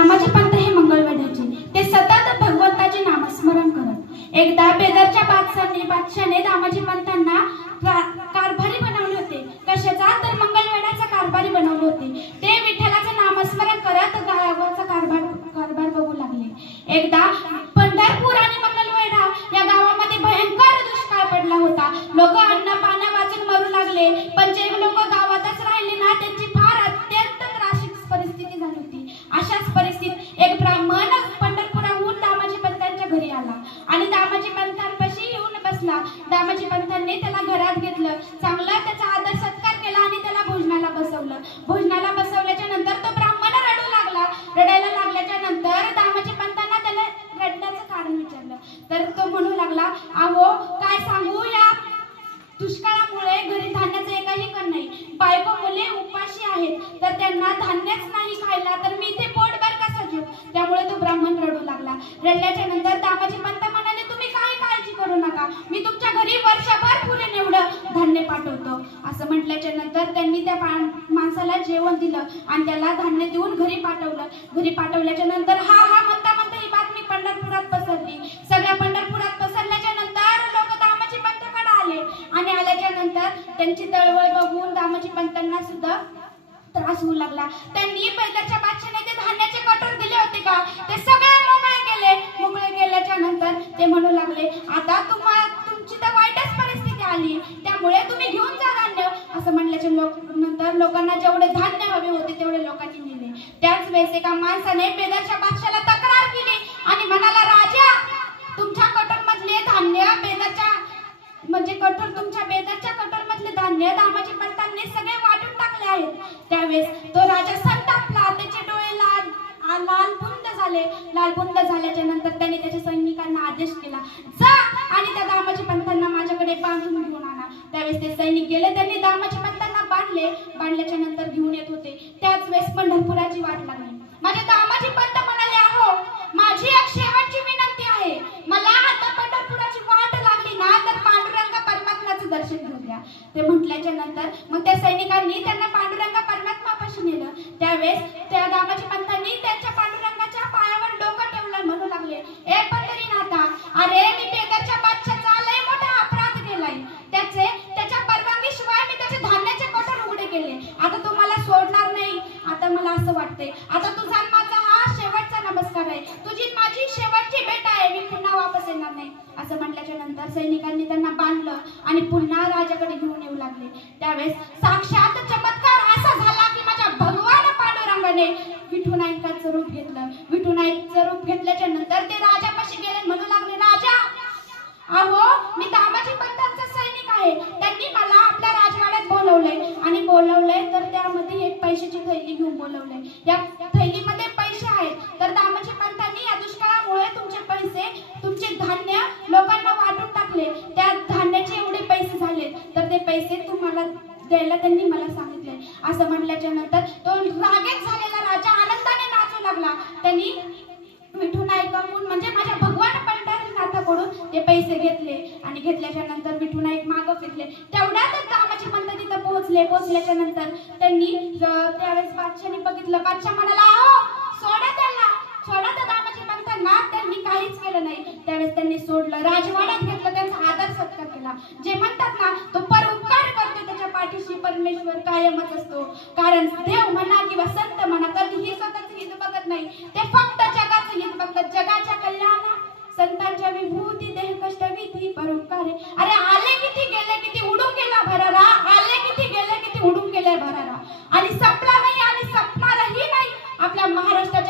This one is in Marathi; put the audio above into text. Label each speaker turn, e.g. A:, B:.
A: दामाजी पंत हे मंगळवेढ्याचे. ते सतत भगवंताचे नामस्मरण करत. एकदा बेदरच्या बादशाने बादशाने दामाजी पंतांना कारभारी बनवले होते. कशाचा? तर मंगळवेढ्याचा कारभारी बनवले होते. ते विठ्ठलाचे नामस्मरण करत गावाचा कारभार कारभार बघू लागले. एकदा तर तो म्हणू लागला अहो काय सांगू या? दुष्काळामुळे घरी धान्याचं एकही कण नाही. बायको मुले उपाशी आहेत. तर त्यांना धान्यच नाही खायला तर मी इथे पोटभर कसं घेऊ? त्यामुळे तो ब्राह्मण रडू लागला. रडल्याच्या नंतर दामाजी पंत म्हणाले तुम्ही काय काळजी करू नका. मी तुमच्या घरी वर्षभर पुरे एवढं धान्य पाठवतो. असं म्हटल्याच्या नंतर त्यांनी त्या माणसाला जेवण दिलं आणि त्याला धान्य देऊन घरी पाठवलं. घरी पाठवल्याच्या नंतर हा हा म्हणता म्हणता ही बातमी पंढरपुरात पसरली. त्यांची तळवळ बघून दामोजी पंतांना सुद्धा त्रास होऊ लागला. त्यांनी पैदाच्या बादशाने ते धान्याचे कटोर दिले होते का? ते सगळे मोकळे गेले. मोकळे गेल्याच्यानंतर ते म्हणू लागले आता तुम्हाला तुमची तर वाईटच परिस्थिती आली. त्यामुळे तुम्ही घेऊन जा धान्य. असं म्हटल्याच्या लोक नंतर लोकांना जेवढे धान्य हवे होते तेवढे लोकांनी नेले. त्याच वेळेस एका माणसाने पेदाच्या बादशाला तक्रार केली आणि म्हणाला राजा तुमच्या कटोर मधले धान्य बेदाच्या म्हणजे कठोर तुमच्या बेदाच्या कठोर मधले धान्य दामाजी पंतांनी सगळे वाटून टाकले आहेत त्यावेळेस तो राजा संतापला त्याचे डोळे लाल आ- लाल झाले. लालबुंद झाल्याच्यानंतर त्याने त्याच्या सैनिकांना आदेश केला जा आणि त्या दामाजी पंतांना माझ्याकडे बांधून घेऊन आणा. त्यावेळेस ते सैनिक गेले त्यांनी दामाजी पंतांना बांधले. बांधल्याच्या नंतर घेऊन येत होते. त्याच वेळेस पंढरपुराची वाट लागली. माझे दामाजी पंत म्हणाले आहो माझी एक शेवटची विनंती आहे. मला आता पंढरपुराची वाट लागली ना तर पांडुरंग परमात्म्याचं दर्शन घेऊ द्या ते म्हटल्याच्या नंतर मग त्या सैनिकांनी त्यांना त्यावेळेस त्या दामाजी पंतांनी त्यांच्या पांडुरंगाच्या पायावर डोकं ठेवलं म्हणू लागले. ए पंढरीनाथा अरे मी बेदरच्या बादशाचा लय मोठा अपराध केलाय. त्याचे त्याच्या परवानगीशिवाय मी त्याचे धान्याचे कठोर उघडे केले? आता तू मला सोडणार नाही. आता मला असं वाटतंय. आता तुझा माझा हा शेवटचा नमस्कार आहे. तुझी माझी शेवटची भेट आहे. मी पुन्हा वापस येणार नाही. असं म्हटल्याच्या नंतर सैनिकांनी त्यांना बांधलं आणि पुन्हा राजाकडे घेऊन येऊ लागले. त्यावेळेस साक्षात चमत्कार असा झाला. पांडुरंगाने विठुनायकाचं रूप घेतलं. विठुनायकचं रूप घेतल्याच्या नंतर ते राजापाशी गेले म्हणू लागले राजा अहो मी दामाजी पंतांचा सैनिक आहे. त्यांनी मला आपल्या राजवाड्यात बोलवलंय. आणि बोलवलंय तर त्यामध्ये एक पैशाची थैली घेऊन बोलवलंय. या थैलीमध्ये पैसे आहेत. तर दामाजी पंतांनी या दुष्काळामुळे तुमचे पैसे तुमचे धान्य लोकांना वाटून टाकले. त्या धान्याचे एवढे पैसे झाले तर ते पैसे तुम्हाला द्यायला त्यांनी मला सांगितले. असं म्हटल्याच्या नंतर लागला त्यांनी विठू नाईकाकडून म्हणजे माझ्या भगवान पंढरीनाथाकडून ते पैसे घेतले. आणि घेतल्याच्या नंतर विठू नाईक मागं फिरले. तेवढ्यातच दामाची पंत तिथं पोहोचले. पोहोचल्याच्या नंतर त्यांनी त्यावेळेस बादशाने बघितलं. बादशाह म्हणाला हो सोडा त्यांना. सोडा तर दामाची पंतांना त्यांनी काहीच केलं नाही. त्यावेळेस त्यांनी सोडलं. राजवाड्यात घेतलं. त्यांचा आदर सत्कार केला. जे म्हणतात ना तो परोपकार करतो त्याच्या पाठीशी परमेश्वर कायमच असतो. कारण देव म्हणा किंवा संत म्हणा कधीही स्वतःच हित बघत नाही. ते फक्त जगाचं हित बघतात. जगाच्या कल्याणा संतांच्या विभूती देह कष्ट विधी परोपकार. अरे आले किती गेले किती उडून गेला भरारा? आले किती गेले किती उडून गेले भरारा? आणि संपला नाही आणि संपणारही नाही आपल्या महाराष्ट्राच्या